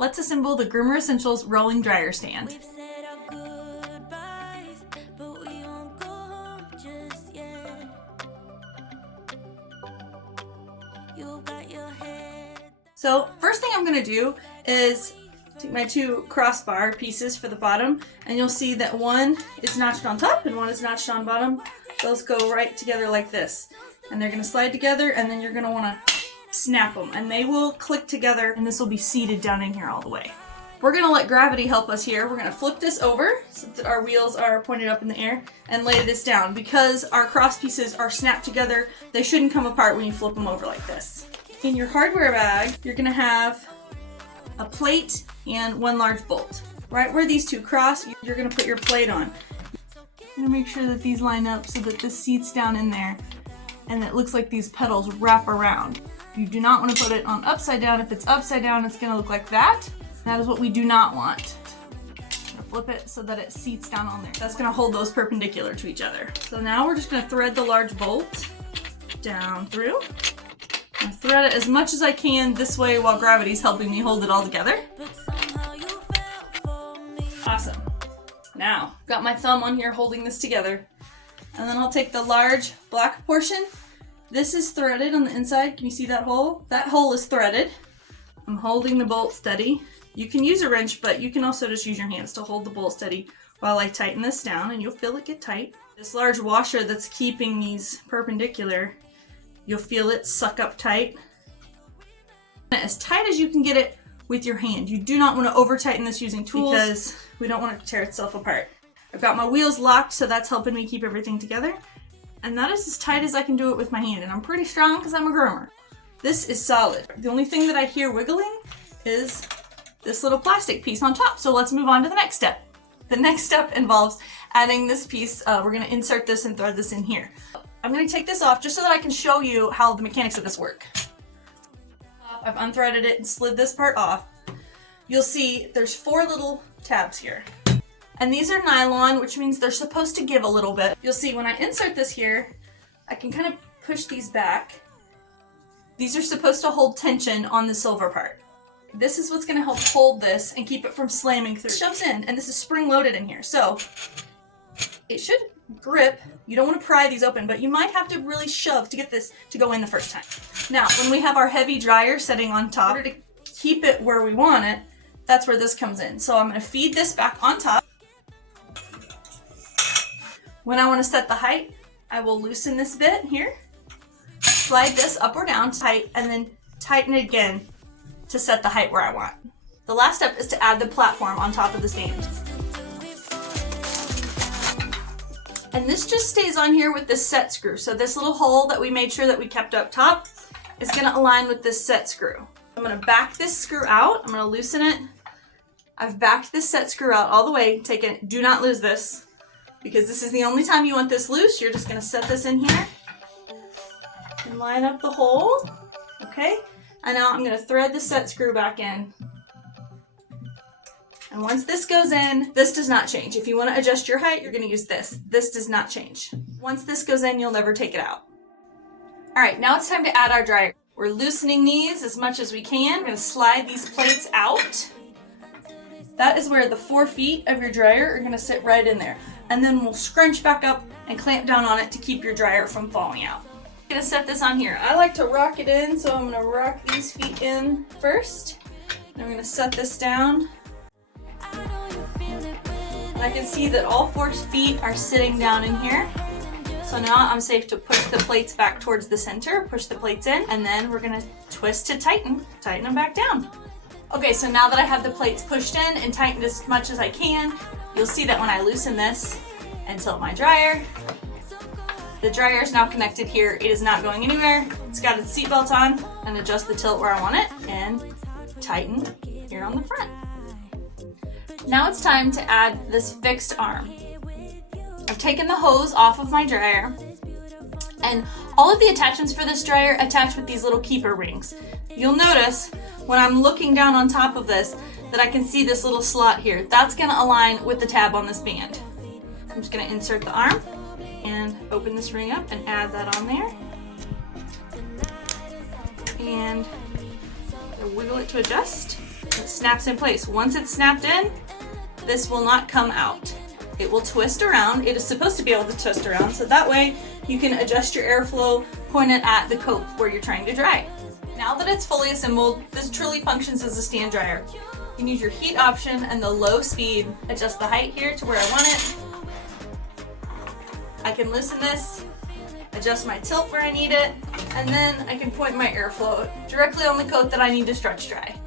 Let's assemble the Groomer Essentials rolling dryer stand. So first thing I'm going to do is take my two crossbar pieces for the bottom, and you'll see that one is notched on top and one is notched on bottom. Those go right together like this, and they're going to slide together, and then you're going to want to snap them, and they will click together, and this will be seated down in here all the way. We're going to let gravity help us here. We're going to flip this over so that our wheels are pointed up in the air and lay this down. Because our cross pieces are snapped together, they shouldn't come apart when you flip them over like this. In your hardware bag, you're going to have a plate and one large bolt. Right where these two cross, you're going to put your plate on. I'm going to make sure that these line up so that this seats down in there and it looks like these pedals wrap around. You do not want to put it on upside down. If it's upside down, it's going to look like that. That is what we do not want. Flip it so that it seats down on there. That's going to hold those perpendicular to each other. So now we're just going to thread the large bolt down through. I thread it as much as I can this way while gravity's helping me hold it all together. Awesome. Now, got my thumb on here holding this together. And then I'll take the large black portion. This is threaded on the inside. Can you see that hole? That hole is threaded. I'm holding the bolt steady. You can use a wrench, but you can also just use your hands to hold the bolt steady while I tighten this down, and you'll feel it get tight. This large washer that's keeping these perpendicular, you'll feel it suck up tight. As tight as you can get it with your hand. You do not want to over tighten this using tools because we don't want it to tear itself apart. I've got my wheels locked, so that's helping me keep everything together. And that is as tight as I can do it with my hand, and I'm pretty strong because I'm a groomer. This is solid. The only thing that I hear wiggling is this little plastic piece on top. So let's move on to the next step. The next step involves adding this piece. We're going to insert this and thread this in here. I'm going to take this off just so that I can show you how the mechanics of this work. I've unthreaded it and slid this part off. You'll see there's 4 little tabs here. And these are nylon, which means they're supposed to give a little bit. You'll see when I insert this here, I can kind of push these back. These are supposed to hold tension on the silver part. This is what's going to help hold this and keep it from slamming through. It shoves in, and this is spring-loaded in here, so it should grip. You don't want to pry these open, but you might have to really shove to get this to go in the first time. Now, when we have our heavy dryer setting on top, in order to keep it where we want it, that's where this comes in. So I'm going to feed this back on top. When I want to set the height, I will loosen this bit here, slide this up or down tight, and then tighten it again to set the height where I want. The last step is to add the platform on top of the stand. And this just stays on here with this set screw. So this little hole that we made sure that we kept up top is going to align with this set screw. I'm going to back this screw out. I'm going to loosen it. I've backed this set screw out all the way. Take it. Do not lose this, because this is the only time you want this loose. You're just going to set this in here and line up the hole. Okay. And now I'm going to thread the set screw back in. And once this goes in, this does not change. If you want to adjust your height, you're going to use this. This does not change. Once this goes in, you'll never take it out. All right, now it's time to add our dryer. We're loosening these as much as we can. We're going to slide these plates out. That is where the 4 feet of your dryer are going to sit right in there. And then we'll scrunch back up and clamp down on it to keep your dryer from falling out. I'm going to set this on here. I like to rock it in, so I'm going to rock these feet in first. And I'm going to set this down. And I can see that all 4 feet are sitting down in here. So now I'm safe to push the plates back towards the center, push the plates in, and then we're going to twist to tighten them back down. Okay, so now that I have the plates pushed in and tightened as much as I can, you'll see that when I loosen this and tilt my dryer, the dryer is now connected here. It is not going anywhere. It's got its seatbelt on, and adjust the tilt where I want it and tighten here on the front. Now it's time to add this fixed arm. I've taken the hose off of my dryer, and all of the attachments for this dryer attach with these little keeper rings. You'll notice when I'm looking down on top of this that I can see this little slot here. That's going to align with the tab on this band. I'm just going to insert the arm and open this ring up and add that on there. And wiggle it to adjust. It snaps in place. Once it's snapped in, this will not come out. It will twist around. It is supposed to be able to twist around, so that way you can adjust your airflow, point it at the coat where you're trying to dry. Now that it's fully assembled, this truly functions as a stand dryer. You can use your heat option and the low speed, adjust the height here to where I want it. I can loosen this, adjust my tilt where I need it, and then I can point my airflow directly on the coat that I need to stretch dry.